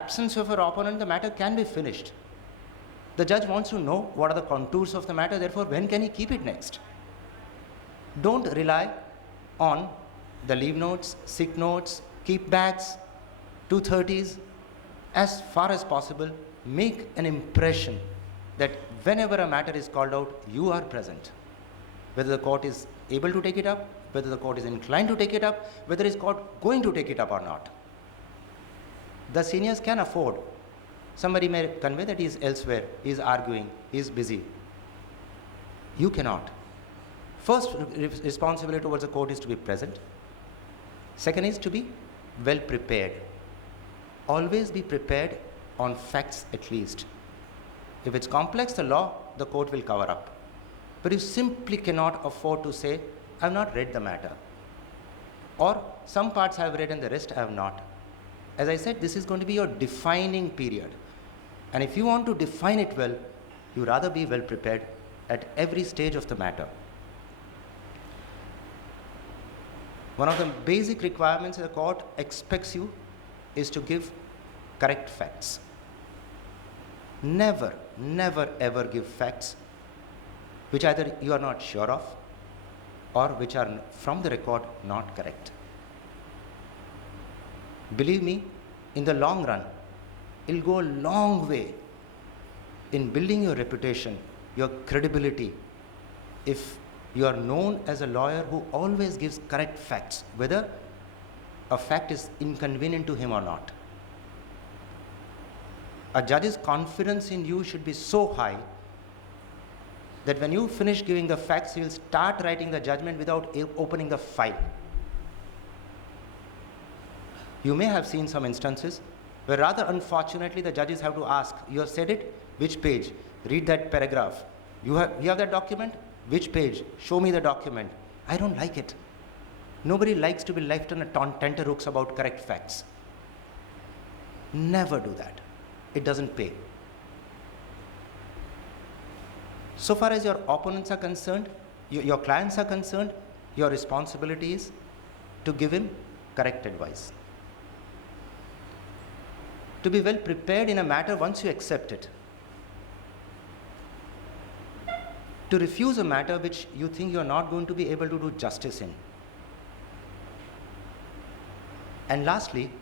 absence of your opponent, the matter can be finished. The judge wants to know what are the contours of the matter, therefore, when can he keep it next? Don't rely on the leave notes, sick notes, keepbacks, 230s. As far as possible, make an impression that whenever a matter is called out, you are present. Whether the court is able to take it up, whether the court is inclined to take it up, whether is court going to take it up or not. The seniors can afford. Somebody may convey that he is elsewhere, he is arguing, he is busy. You cannot. First responsibility towards the court is to be present. Second is to be well prepared. Always be prepared on facts at least. If it's complex, the law, the court will cover up. But you simply cannot afford to say, I have not read the matter. Or some parts I have read and the rest I have not. As I said, this is going to be your defining period. And if you want to define it well, you rather be well prepared at every stage of the matter. One of the basic requirements the court expects you is to give correct facts. Never, never, ever give facts which either you are not sure of or which are from the record not correct. Believe me, in the long run, it'll go a long way in building your reputation, your credibility, if you are known as a lawyer who always gives correct facts, whether a fact is inconvenient to him or not. A judge's confidence in you should be so high that when you finish giving the facts, you will start writing the judgment without opening the file. You may have seen some instances where rather unfortunately the judges have to ask, you have said it, which page? Read that paragraph. You have that document? Which page? Show me the document. I don't like it. Nobody likes to be left on tenterhooks about correct facts. Never do that. It doesn't pay. So far as your opponents are concerned, your clients are concerned, your responsibility is to give him correct advice. To be well prepared in a matter once you accept it. To refuse a matter which you think you are not going to be able to do justice in. And lastly,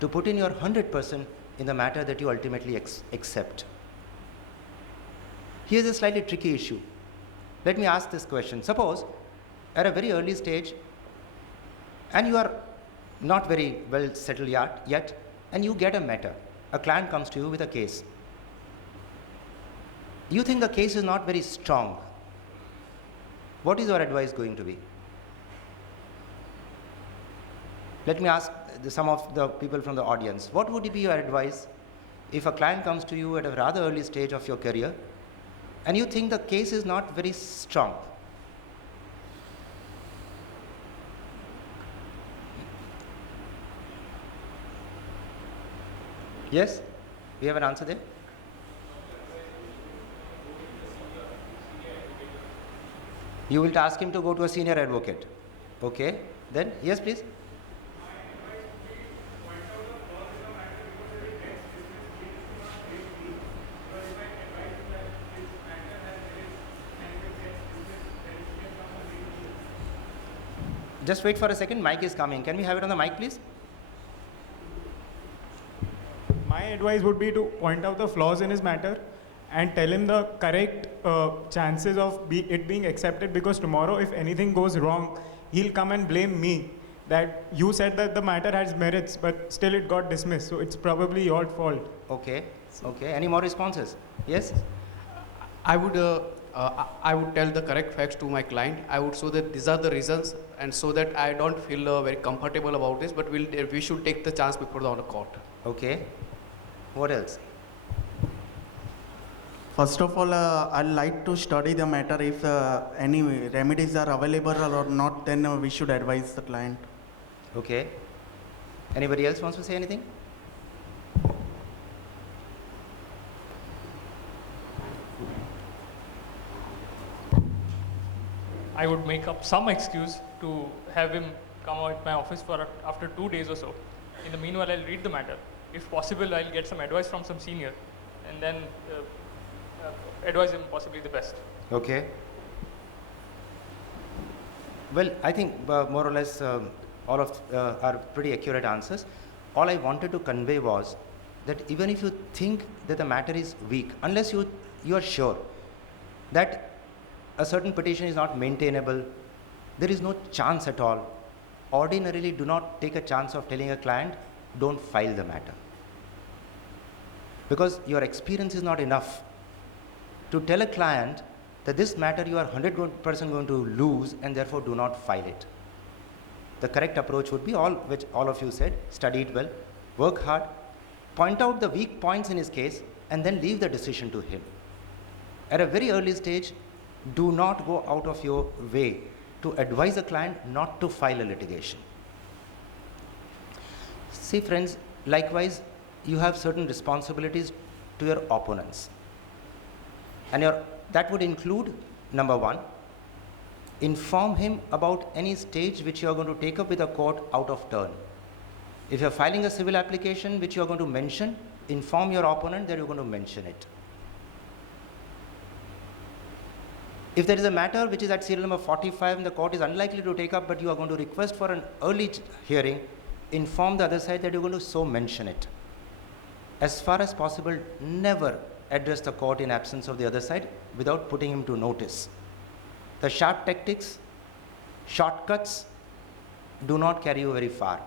to put in your 100% in the matter that you ultimately accept. Here's a slightly tricky issue. Let me ask this question. Suppose at a very early stage, and you are not very well settled yet, and you get a matter. A client comes to you with a case. You think the case is not very strong. What is your advice going to be? Let me ask some of the people from the audience. What would be your advice if a client comes to you at a rather early stage of your career and you think the case is not very strong? Yes? We have an answer there? You will ask him to go to a senior advocate. Okay. Then, yes, please. Just wait for a second. Mic is coming. Can we have it on the mic, please? My advice would be to point out the flaws in his matter and tell him the correct chances of it being accepted, because tomorrow if anything goes wrong, he'll come and blame me that you said that the matter has merits but still it got dismissed, so it's probably your fault. Okay. Okay. Any more responses? Yes? I would tell the correct facts to my client. I would show that these are the reasons, and so that I don't feel very comfortable about this, but we should take the chance before the court. Okay. What else? First of all, I'd like to study the matter. If any remedies are available or not, then we should advise the client. Okay. Anybody else wants to say anything? I would make up some excuse to have him come out at my office for after 2 days or so. In the meanwhile, I'll read the matter. if possible, I'll get some advice from some senior, and then advise him possibly the best. Okay. Well, I think more or less all of are pretty accurate answers. All I wanted to convey was that even if you think that the matter is weak, unless you are sure that a certain petition is not maintainable, there is no chance at all, ordinarily do not take a chance of telling a client, don't file the matter. Because your experience is not enough to tell a client that this matter you are 100% going to lose and therefore do not file it. The correct approach would be which all of you said, study it well, work hard, point out the weak points in his case, and then leave the decision to him. At a very early stage, do not go out of your way to advise a client not to file a litigation. See friends, likewise, you have certain responsibilities to your opponents. And that would include, number one, inform him about any stage which you are going to take up with a court out of turn. If you are filing a civil application which you are going to mention, inform your opponent that you are going to mention it. If there is a matter which is at serial number 45 and the court is unlikely to take up, but you are going to request for an early hearing, inform the other side that you are going to so mention it. As far as possible, never address the court in absence of the other side without putting him to notice. The sharp tactics, shortcuts do not carry you very far.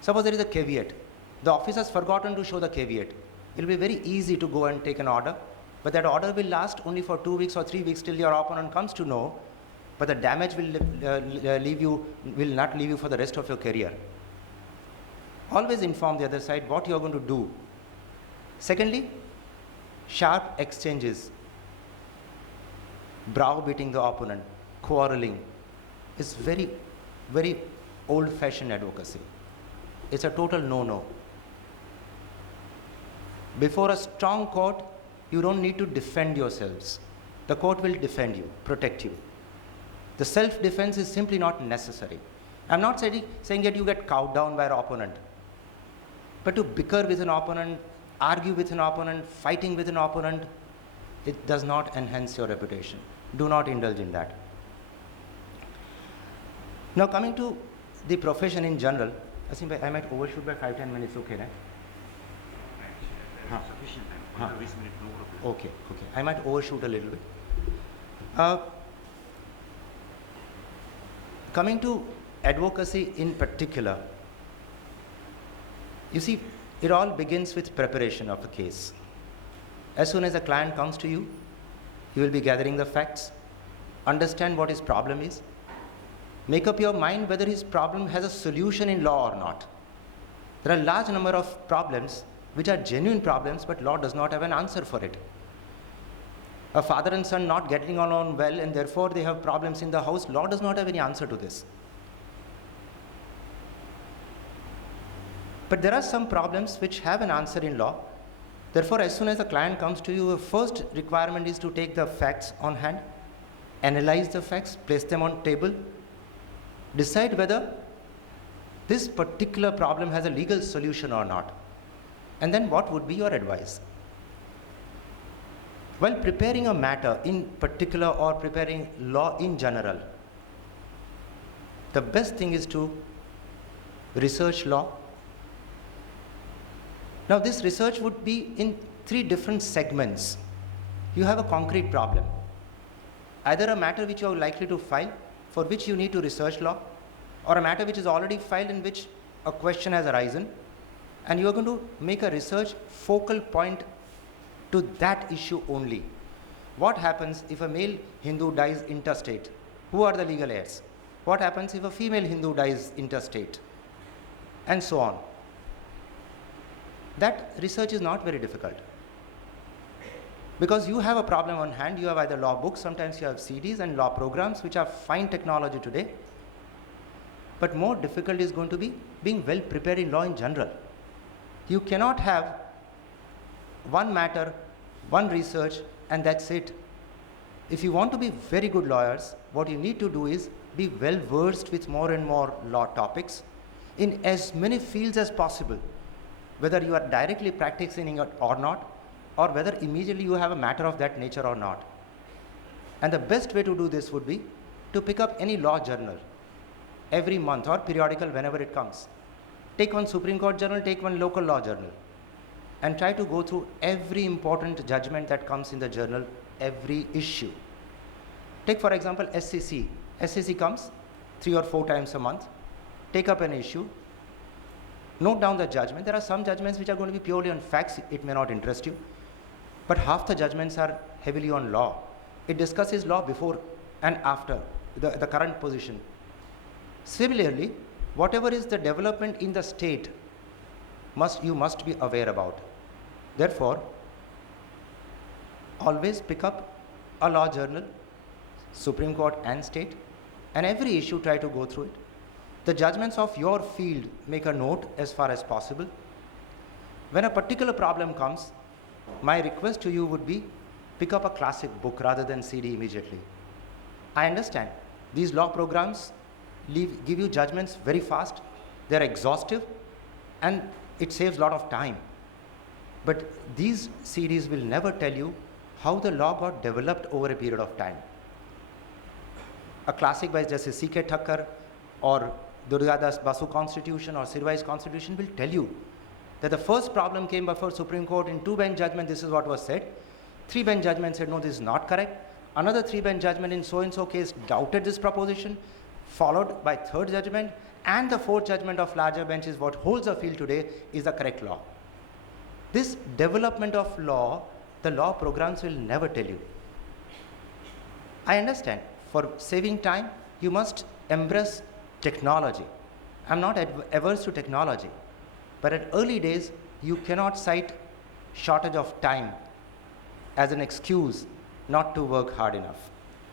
Suppose there is a caveat. The officer has forgotten to show the caveat. It will be very easy to go and take an order, but that order will last only for 2 weeks or 3 weeks till your opponent comes to know, but the damage will not leave you for the rest of your career. Always inform the other side what you are going to do. Secondly, sharp exchanges, browbeating the opponent, quarreling is very, very old-fashioned advocacy. It's a total no-no. Before a strong court, you don't need to defend yourselves. The court will defend you, protect you. The self-defense is simply not necessary. I'm not saying that you get cowed down by an opponent, but to bicker with an opponent, argue with an opponent, fighting with an opponent, it does not enhance your reputation. Do not indulge in that. Now coming to the profession in general, I might overshoot by 5-10 minutes, okay, right? Okay. I might overshoot a little bit. Coming to advocacy in particular, you see, it all begins with preparation of the case. As soon as a client comes to you, you will be gathering the facts, understand what his problem is, make up your mind whether his problem has a solution in law or not. There are a large number of problems which are genuine problems, but law does not have an answer for it. A father and son not getting along well and therefore they have problems in the house, law does not have any answer to this. But there are some problems which have an answer in law. Therefore, as soon as a client comes to you, the first requirement is to take the facts on hand, analyze the facts, place them on table, decide whether this particular problem has a legal solution or not. And then what would be your advice? While preparing a matter in particular or preparing law in general, the best thing is to research law. Now this research would be in 3 different segments. You have a concrete problem. Either a matter which you are likely to file, for which you need to research law, or a matter which is already filed in which a question has arisen, and you are going to make a research focal point to that issue only. What happens if a male Hindu dies interstate? Who are the legal heirs? What happens if a female Hindu dies interstate? And so on. That research is not very difficult. Because you have a problem on hand, you have either law books, sometimes you have CDs and law programs, which are fine technology today. But more difficult is going to be being well prepared in law in general. You cannot have one matter, one research, and that's it. If you want to be very good lawyers, what you need to do is be well versed with more and more law topics in as many fields as possible. whether you are directly practicing it or not, or whether immediately you have a matter of that nature or not. And the best way to do this would be to pick up any law journal every month or periodical whenever it comes. Take one Supreme Court journal, take one local law journal, and try to go through every important judgment that comes in the journal, every issue. Take for example SCC. SCC comes 3 or 4 times a month. Take up an issue, note down the judgment. There are some judgments which are going to be purely on facts, it may not interest you, but half the judgments are heavily on law. It discusses law before and after the current position. Similarly, whatever is the development in the state, you must be aware about. Therefore, always pick up a law journal, Supreme Court and state, and every issue try to go through it. The judgments of your field, make a note as far as possible. When a particular problem comes, my request to you would be pick up a classic book rather than CD immediately. I understand these law programs give you judgments very fast, they're exhaustive, and it saves a lot of time. But these CDs will never tell you how the law got developed over a period of time. A classic by Justice C.K. Thakkar or Durgadas Basu Constitution or Sirvai's Constitution will tell you that the first problem came before Supreme Court in 2-bench judgment, this is what was said. 3-bench judgment said, no, this is not correct. Another 3-bench judgment in so-and-so case doubted this proposition, followed by 3rd judgment, and the 4th judgment of larger bench is what holds the field today is the correct law. This development of law, the law programs will never tell you. I understand, for saving time, you must embrace technology. I'm not averse to technology, but at early days, you cannot cite shortage of time as an excuse not to work hard enough.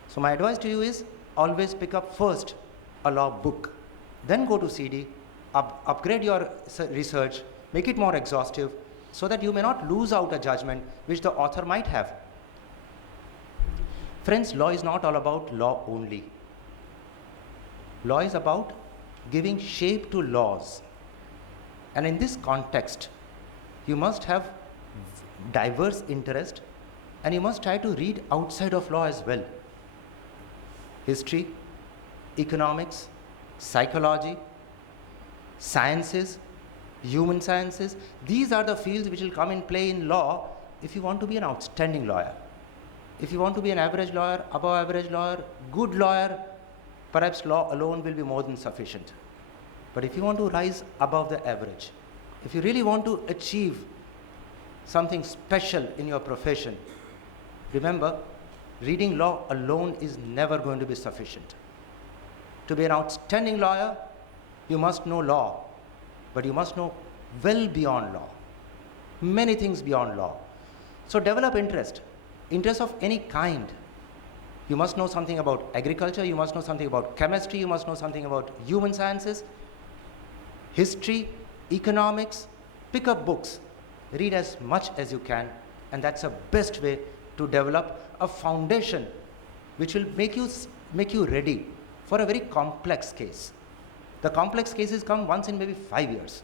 So my advice to you is always pick up first a law book, then go to CD, upgrade your research, make it more exhaustive so that you may not lose out a judgment which the author might have. Friends, law is not all about law only. Law is about giving shape to laws. And in this context, you must have diverse interest and you must try to read outside of law as well. History, economics, psychology, sciences, human sciences, these are the fields which will come in play in law if you want to be an outstanding lawyer. If you want to be an average lawyer, above average lawyer, good lawyer, perhaps law alone will be more than sufficient. But if you want to rise above the average, if you really want to achieve something special in your profession, remember, reading law alone is never going to be sufficient. To be an outstanding lawyer, you must know law, but you must know well beyond law, many things beyond law. So develop interest of any kind. You must know something about agriculture, you must know something about chemistry, you must know something about human sciences, history, economics. Pick up books, read as much as you can, and that's the best way to develop a foundation which will make you ready for a very complex case. The complex cases come once in maybe 5 years.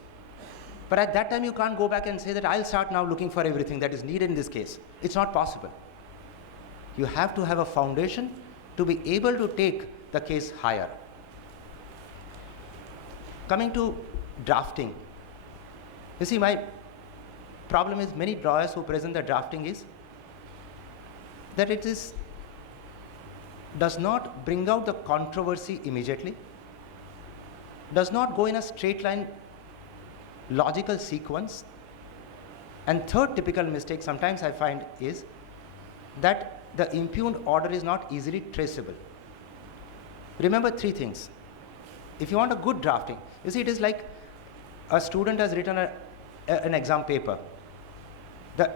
But at that time you can't go back and say that I'll start now looking for everything that is needed in this case. It's not possible. You have to have a foundation to be able to take the case higher. Coming to drafting. You see, my problem is many lawyers who present the drafting is that does not bring out the controversy immediately, does not go in a straight line logical sequence. And third typical mistake sometimes I find is that the impugned order is not easily traceable. Remember 3 things. If you want a good drafting, you see, it is like a student has written an exam paper. The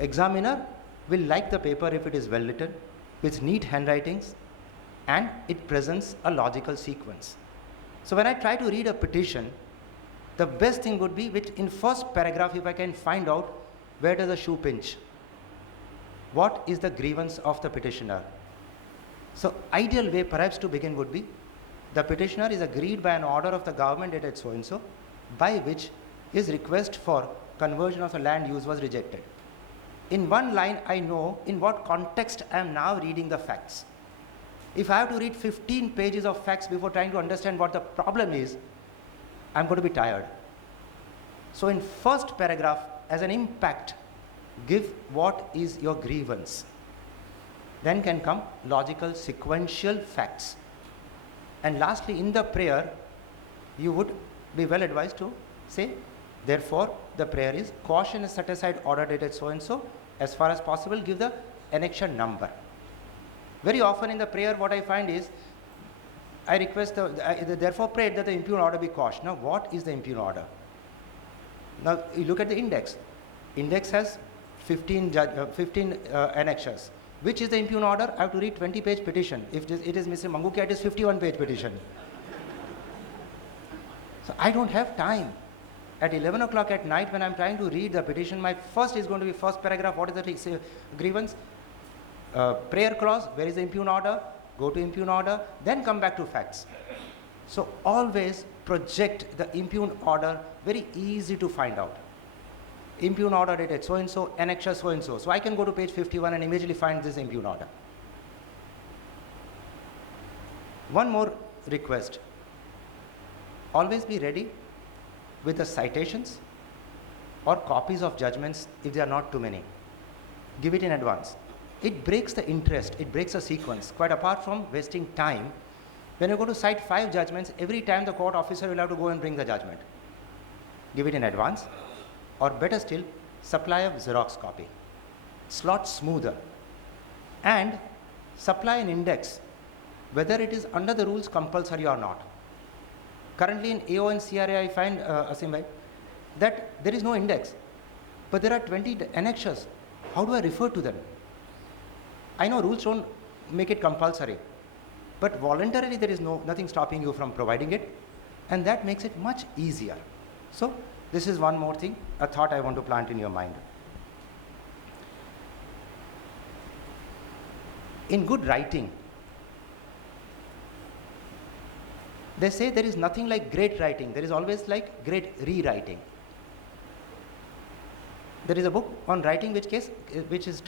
examiner will like the paper if it is well written, with neat handwritings, and it presents a logical sequence. So when I try to read a petition, the best thing would be, which in first paragraph, if I can find out where does the shoe pinch, what is the grievance of the petitioner. So ideal way perhaps to begin would be, the petitioner is aggrieved by an order of the government dated so and so, by which his request for conversion of a land use was rejected. In one line, I know in what context I am now reading the facts. If I have to read 15 pages of facts before trying to understand what the problem is, I'm going to be tired. So in first paragraph, as an impact, give what is your grievance. Then can come logical, sequential facts. And lastly, in the prayer, you would be well advised to say, therefore, the prayer is, caution is set aside, order dated so and so. As far as possible, give the annexure number. Very often in the prayer, what I find is, I request, therefore prayed that the impugn order be quashed. Now, what is the impugn order? Now, you look at the index. Index has 15 annexures. Which is the impugn order? I have to read 20-page petition. If it is Mr. Mangukia, it is 51-page petition. So I don't have time. At 11 o'clock at night, when I'm trying to read the petition, my first is going to be first paragraph, what is the grievance? Prayer clause, where is the impugn order? Go to impugn order, then come back to facts. So always project the impugn order, very easy to find out. Impugn order dated so and so, annexure so and so. So I can go to page 51 and immediately find this impugn order. One more request. Always be ready with the citations or copies of judgments if there are not too many. Give it in advance. It breaks the interest, it breaks the sequence, quite apart from wasting time. When you go to cite 5 judgments, every time the court officer will have to go and bring the judgment. Give it in advance, or better still, supply a Xerox copy. It's a lot smoother. And supply an index, whether it is under the rules compulsory or not. Currently in AO and CRA, I find, Asim bhai, that there is no index, but there are 20 annexures. How do I refer to them? I know rules don't make it compulsory, but voluntarily there is nothing stopping you from providing it, and that makes it much easier. So this is one more thing, a thought I want to plant in your mind. In good writing, they say there is nothing like great writing, there is always like great rewriting. There is a book on writing which is